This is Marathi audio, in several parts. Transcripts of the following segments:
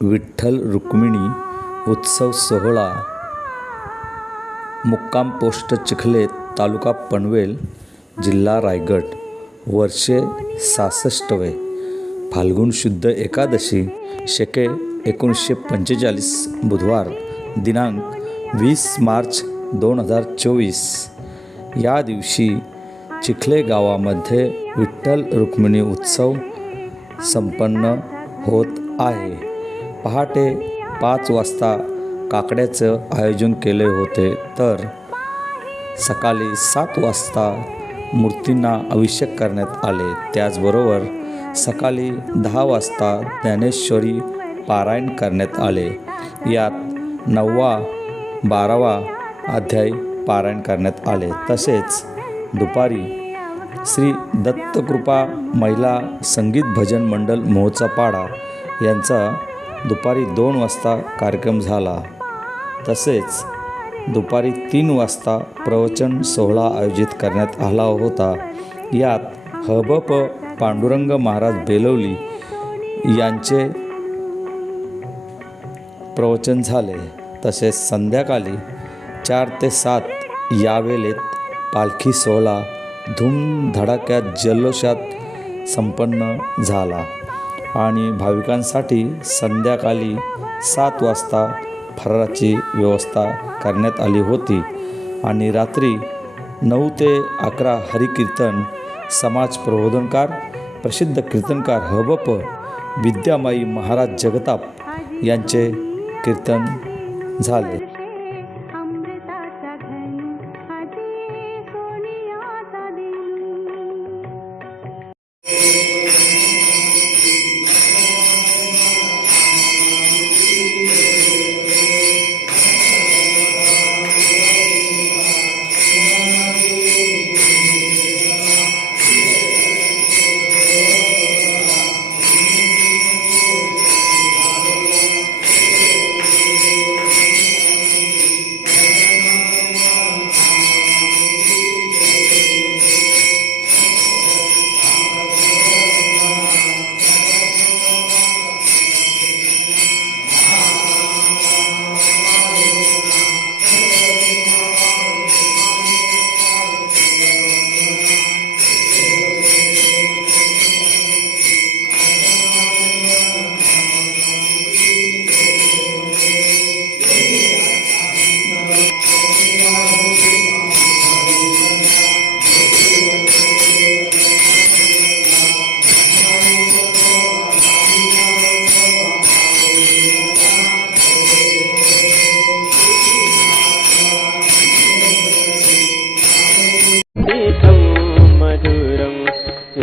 विठ्ठल रुक्मिणी उत्सव सोहळा मुक्काम पोस्ट चिखले तालुका पनवेल जिल्हा रायगड वर्षे 66 फाल्गुन शुद्ध एकादशी शके 1945 बुधवार दिनांक 20 मार्च 2024 या दिवशी चिखले गावामध्ये विठ्ठल रुक्मिणी उत्सव संपन्न होत आहे। पहाटे 5 वाजता काकड्याचं आयोजन केले होते तर सकाळी 7 वाजता मूर्तींना अभिषेक करण्यात आले। त्याचबरोबर सकाळी 10 वाजता ज्ञानेश्वरी पारायण करण्यात आले। यात 9वा 12वा अध्याय पारायण करण्यात आले। तसेच दुपारी श्री दत्तकृपा महिला संगीत भजन मंडळ मोहचापाडा यांचा दुपारी 2 वाजता कार्यक्रम झाला। तसेच दुपारी 3 वाजता प्रवचन सोहळा आयोजित करण्यात आला होता। यात हबप पांडुरंग महाराज बेलवली यांचे प्रवचन झाले। तसेच संध्याकाळी 4 ते 7 या वेळेत पालखी सोहळा धूमधडाक्यात जल्लोषात संपन्न झाला आणि भाविकांसाठी संध्याकाळी 7 वाजता फराळाची व्यवस्था करण्यात आली होती आणि रात्री 9 ते 11 हरिकीर्तन समाज प्रबोधनकार प्रसिद्ध कीर्तनकार हबप विद्यामाई महाराज जगताप यांचे कीर्तन झाले।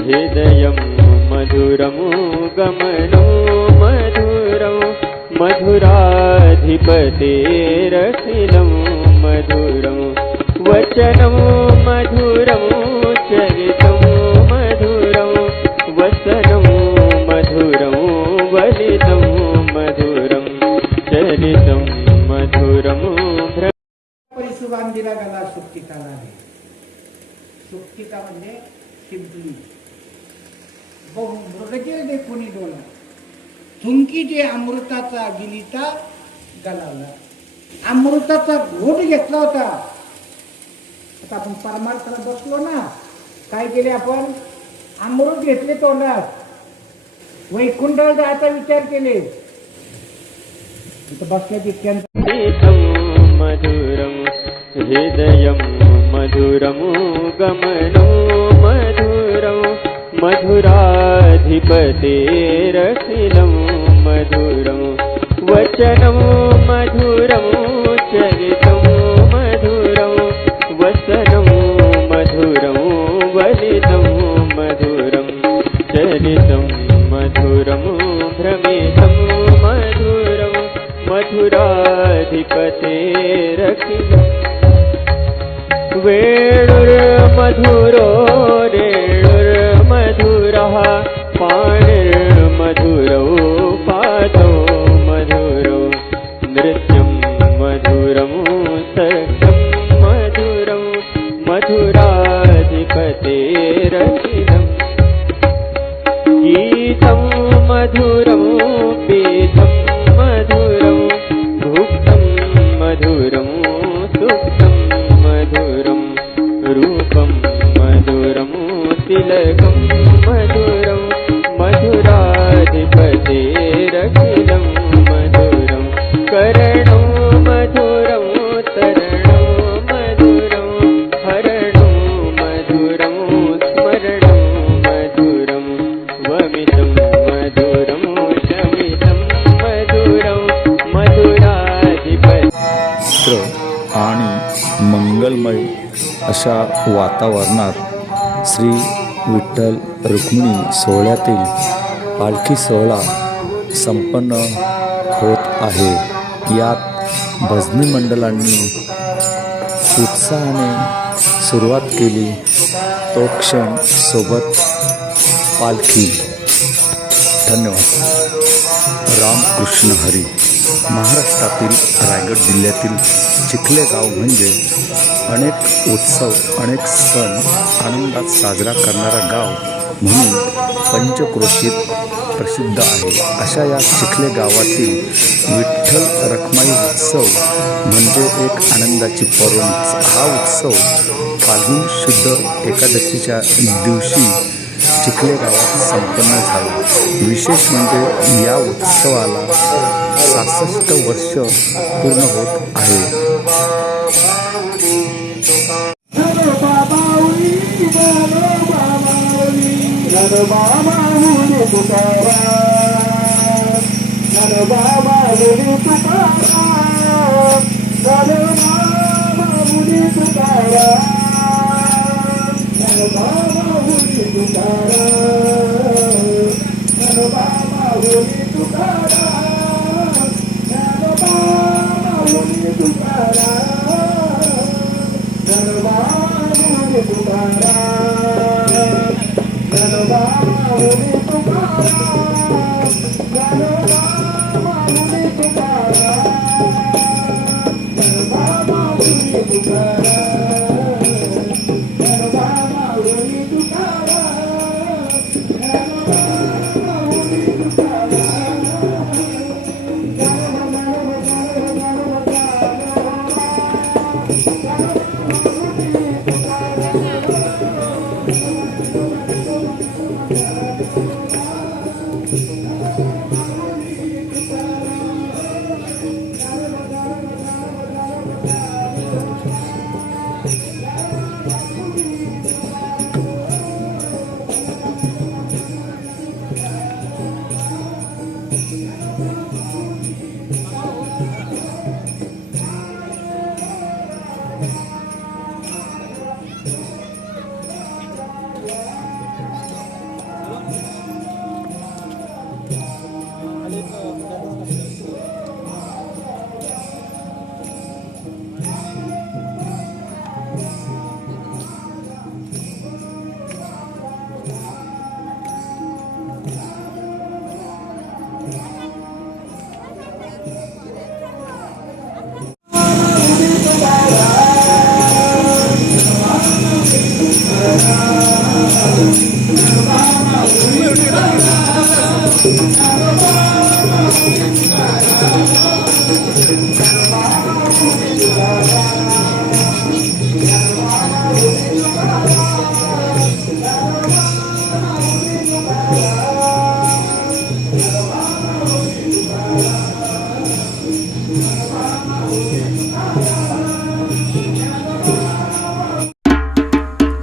हृदयं मधुरं गमनं मधुरं मधुराधिपतेरखिलं मधुरं वचनं मधुरं चरितं मधुरं वसनं मधुरं वलितं मधुरं चरितं मधुरं परिसुगांधीला गला सुक्तिताला रे। सुक्तिता म्हणजे शिंपली मृगजीर देखुनी डोला थुंकी जे अमृताचा गिलिता गलावला। अमृताचा घोट घेतला होता। आता आपण परमार्थाला बसलो ना, काय केले आपण? अमृत घेतले तोंडात, वैकुंठाला जायचा विचार केले। इथं बसल्या तितक्यांत मधुरं हृदयं मधुरं गमनं मधुरं मधुराधिपतेरखिलं मधुरं वचनं मधुरं चरितं मधुरं वसनं मधुरं वलितं मधुरं चरितं मधुरं भ्रमितं मधुरं मधुराधिपतेरखिलं वेणुर्मधुरो रेणुर्मधुरः पाणिर्मधुरौ पादौ मधुरौ नृत्यं मधुरं सख्यं मधुरं मधुराधिपतेरखिलं गीतं मधुरं पीतं पवित्र आणि मंगलमय अशा वातावरणात श्री विठ्ठल रुक्मिणी सोहळ्यातील पालखी सोहळा संपन्न होत आहे. यात भजनी मंडळांनी उत्साहाने सुरुवात केली. तो क्षण सोबत पालखी. धन्यवाद. रामकृष्ण हरी. महाराष्ट्रातील रायगड जिल्ह्यातील चिखले गाव म्हणजे अनेक उत्सव, अनेक सण आनंदात साजरा करणारा गाव म्हणून पंचक्रोशीत प्रसिद्ध आहे. अशा या चिखले गावातील विठ्ठल रखमाई उत्सव म्हणजे एक आनंदाची पर्व. हा उत्सव फाल्गुन शुद्ध एकादशीच्या दिवशी चिखले गावात संपन्न झाला. विशेष म्हणजे या उत्सवाला 66 वर्ष पूर्ण होत आहे.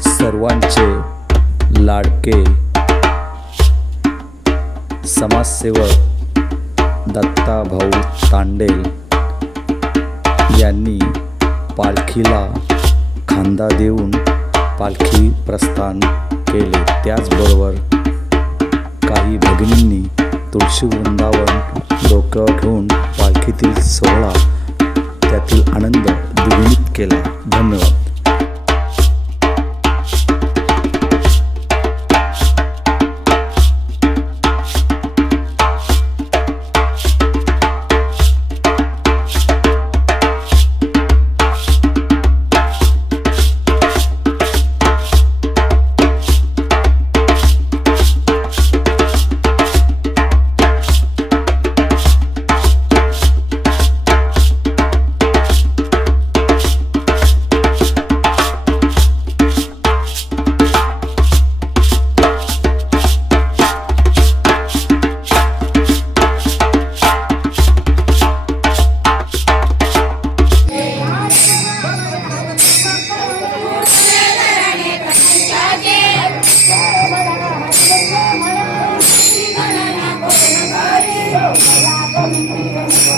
सर्वांचे लाडके समाजसेवक दत्ताभाऊ तांडेल यांनी पालखीला खांदा देऊन पालखी प्रस्थान केले. त्याचबरोबर काही भगिनींनी तुळशी वृंदावन डोक्यावर घेऊन पालखीतील सोहळा त्यातील आनंद द्विगुणित केला. धन्यवाद. Thank you.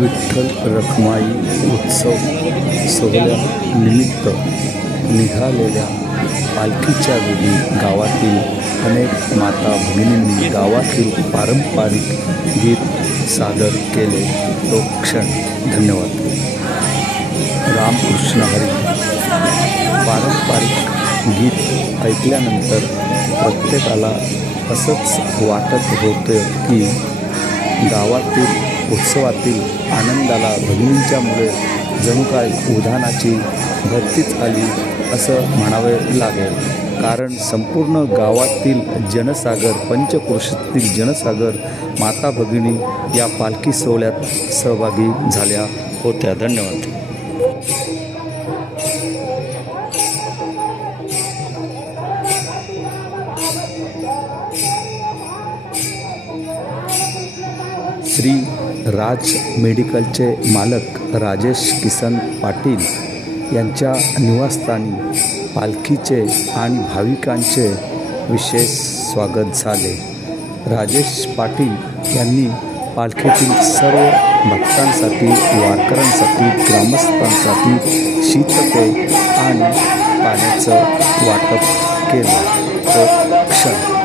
विठ्ठल रखमाई उत्सव सोहळ्यानिमित्त निघालेल्या पालखीच्या वेळी गावातील अनेक माता भगिनींनी गावातील पारंपरिक गीत सादर केले. तो क्षण धन्यवाद. रामकृष्ण हरी. पारंपरिक गीत ऐकल्यानंतर प्रत्येकाला असंच वाटत होतं की गावातील उत्सवातील आनंदाला भगिनींच्यामुळे जणू काय उधाणाची भरतीच आली असं म्हणावे लागेल. कारण संपूर्ण गावातील जनसागर, पंचक्रोशीतील जनसागर माता भगिनी या पालखी सोहळ्यात सहभागी झाल्या होत्या. धन्यवाद. श्री राज मेडिकलचे मालक राजेश किसन पाटील यांच्या निवासस्थानी पालखीचे आणि भाविकांचे विशेष स्वागत झाले. राजेश पाटील यांनी पालखीतील सर्व भक्तांसाठी, वारकऱ्यांसाठी, ग्रामस्थांसाठी शीतपेय आणि पाण्याचं वाटप केलं. तो क्षण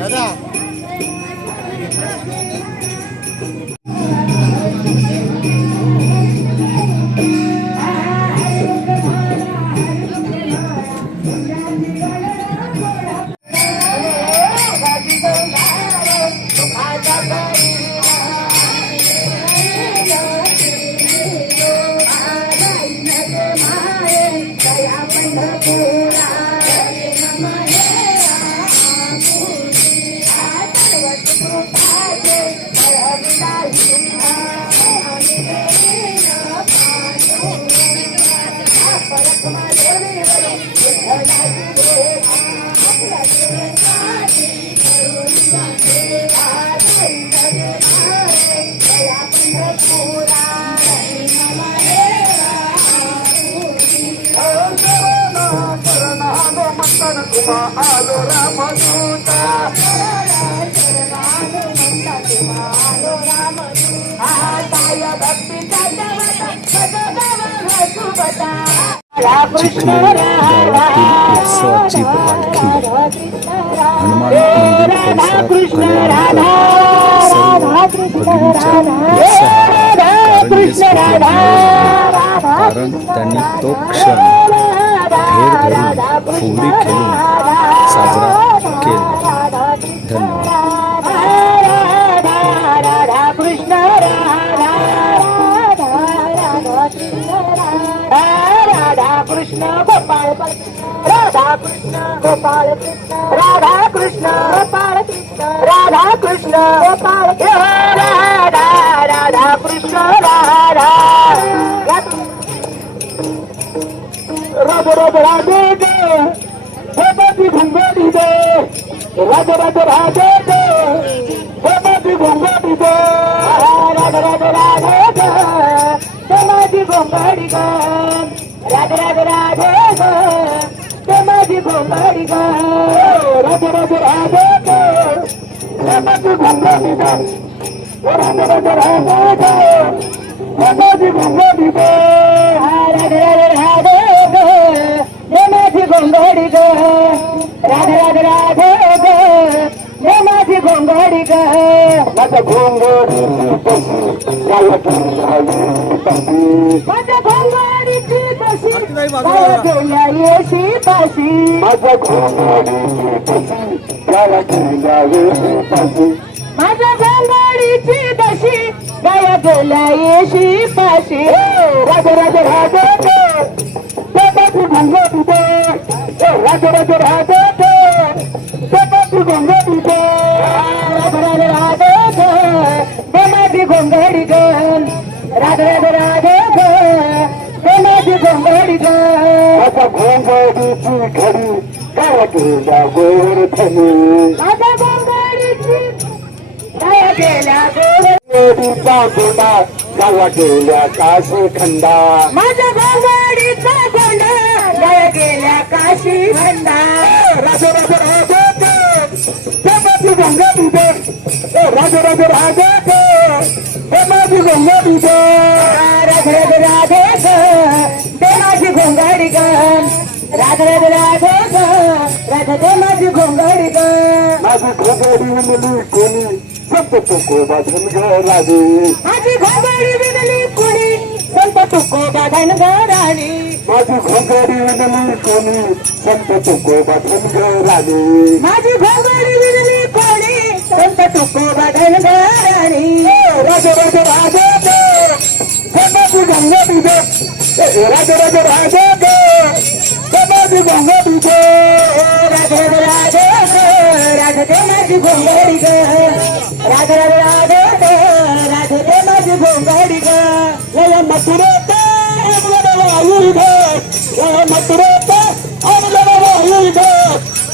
दादा चिखले गावातील उत्सवाची पालखी हनुमान मंदिर परिसरात आल्यानंतर सर्व भगिनींच्या उत्साहात कारंजे कारण त्यांनी तो क्षण ढेर धरून फुगडी खेळून साजरा केला. धन्यवाद. राधा कृष्ण राधा कृष्ण गोपाळ राधा कृष्ण गोपाळ राधा कृष्ण गोपाळ राधा कृष्ण गोपाळ राधा राधा कृष्ण राधा राज राज राधे दे गोपी घुंगडी दे राज राज राधे दे गोपी घुंगडी दे राज राज राधे दे माझी घुंगडी ग राज राज राधे ग माझी घुंगडी ग राज राज राधे ग माझी घुंगडी ग राज राज राधे ग माझी घुंगडी ग राज राज राधे ग माझी घुंगडी ग राज राज राधे ग माझी घुंगडी ग माझ्या घोंगडीची कशी गेल्या येशी पाशी माझ्या घोंगडीची कशी गाया गेल्या येशी पाशी राज राज राधे माझी घोंगडी दे राज राज राधे माझी घोंगडी दे राज राज राधे माझी घोंगडी ग राज राज राधे माझी घोंगडी ग माझ्या घोंगडीची घडी काय गेल्या गोरधनी माझ्या घोंगडीची काय गेल्या गोरधनीचा गोंडा गावा गेल्या काशी खंडा माझ्या घोंगडीचा गोंडा गावा गेल्या काशी खंडा राज राज राधे माझी घोंगडी दे राज राज राधे माझी घोंगडी ग राज राज राधे माझी घोंगडी ग राज राज राधे राधे माझी घोंगडी ग माझी घोंगडी विणली कोणी संत तुकोबा धनगर राणी माझी घोंगडी विणली कोणी संत तुकोबा धनगर राणी माझी घोंगडी विणली कोणी संत तुकोबा धनगर राणी माझी घोंगडी विणली कोणी संत तुकोबा धनगर राणी राज राज राधे माझी घोंगडी दे राज राज राधे माझी घोंगडी दे राज राज राधे राधे माझी घोंगडी ग राज राज राधे राधे माझी घोंगडी ग या मथुरेत वायू ग या मथुरेत वायू ग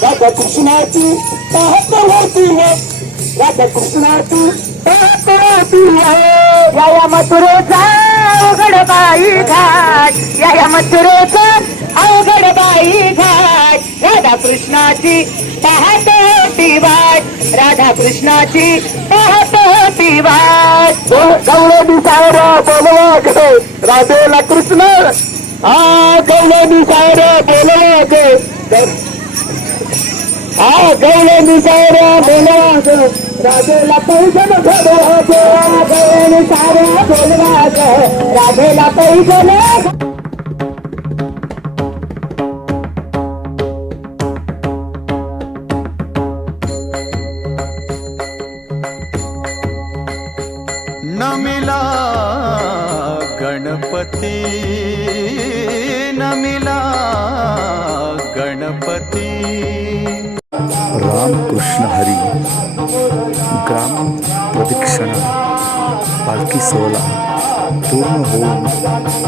राधा कृष्णाची बहात्तर होती राधा कृष्णाची बहात्तर होती या मथुरेचा अवघड बाई घाट या मथुरेचा अवघड बाई घाट राधा कृष्णाची पाहत होती वाट राधा कृष्णाची पाहत होती वाट गवळणी सारा बोलवा गे राधेला कृष्ण गवळणी सारा बोलवा गे गवळणी सारा बोलवा गे राधेला पैजन घडवा गे गवळणी सारा बोलवा गे राधेला पैजन नमिला गणपती नमिला गणपती. रामकृष्ण हरी ग्राम प्रदक्षिणा पालखी सोहळा पूर्ण होऊन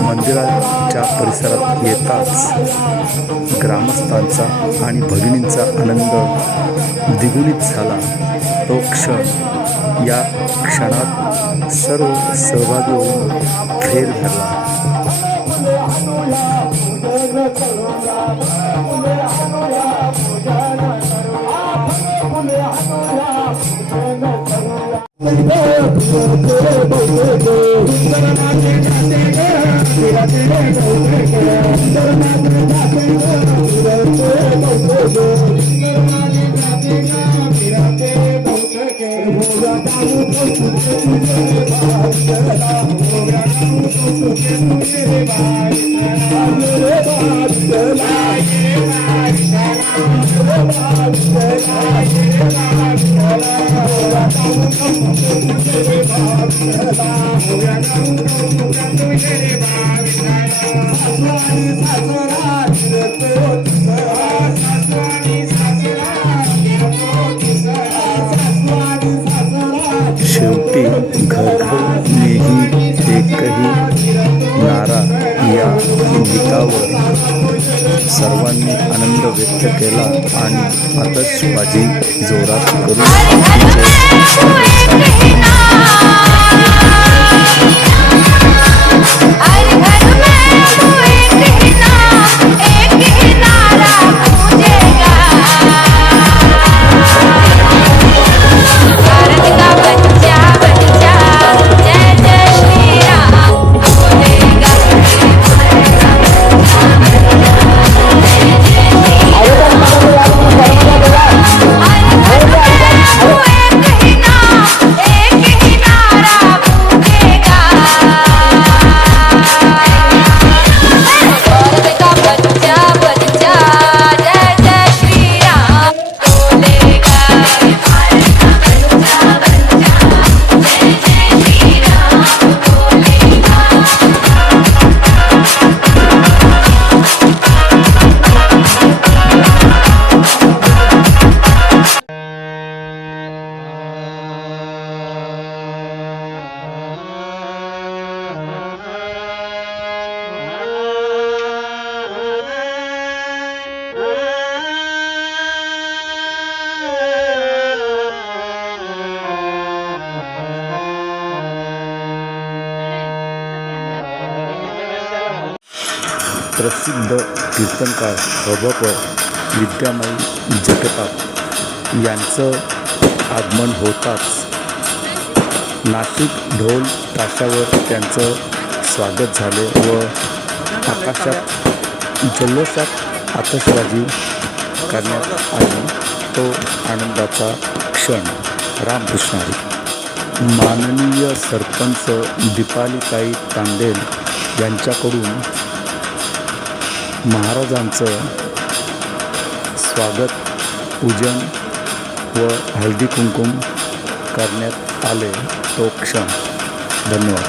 मंदिराच्या परिसरात येताच ग्रामस्थांचा आणि भगिनींचा आनंद द्विगुणित झाला. तो क्षण या क्षणात सर्व सहभागी होऊन फेर धरला. Thank you. शेवटी घरघरनेही एकही नारा या गीतावर सर्वांनी आनंद व्यक्त केला आणि आतषबाजी जोरात प्रसिद्ध कीर्तनकार प्रभपर विद्यामयी जगताप यांचं आगमन होताच नाशिक ढोल ताशावर त्यांचं स्वागत झाले व आकाशात जल्लोषात आतषबाजी करण्यात आली. तो आनंदाचा क्षण. रामकृष्ण हरी. माननीय सरपंच दीपालीताई तांडेल यांच्याकडून महाराजांचं स्वागत, पूजन व हळदी कुंकुम करण्यात आले. तो क्षण. धन्यवाद.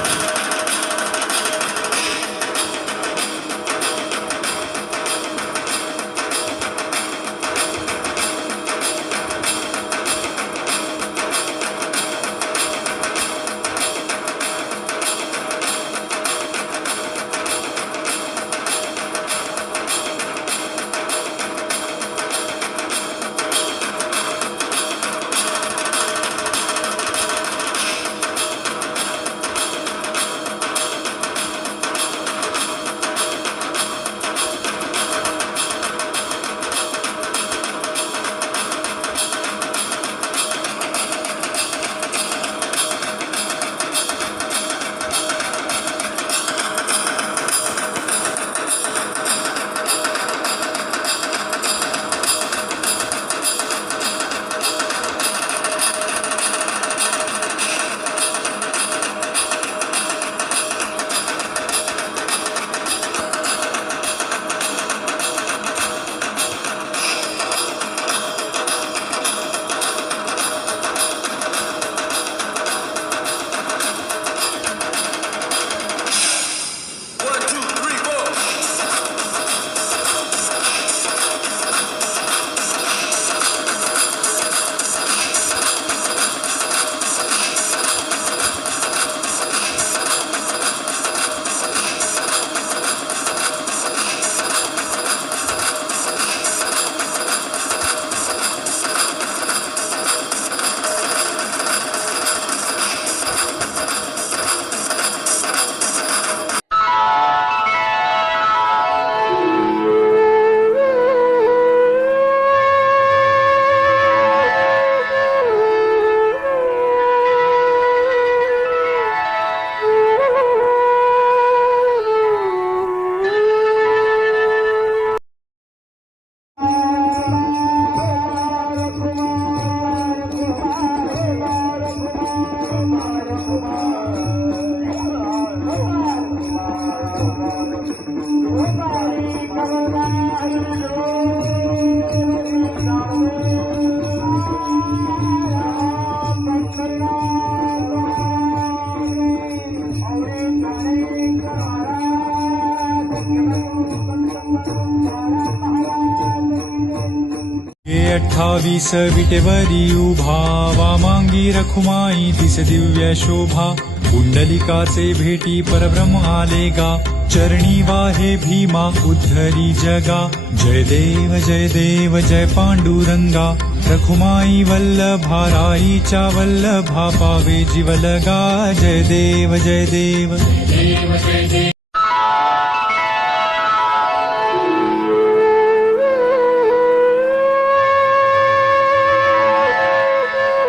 28 विटेवरी उभा वामांगी रखुमाई दिस दिव्य शोभा कुंडलिकाचे भेटी परब्रह्म आले गा चरणी वाहे भीमा उद्धरी जगा जय देव जय पांडुरंगा रखुमाई वल्लभा राईच्या वल्लभा पावे जीवलगा जय देव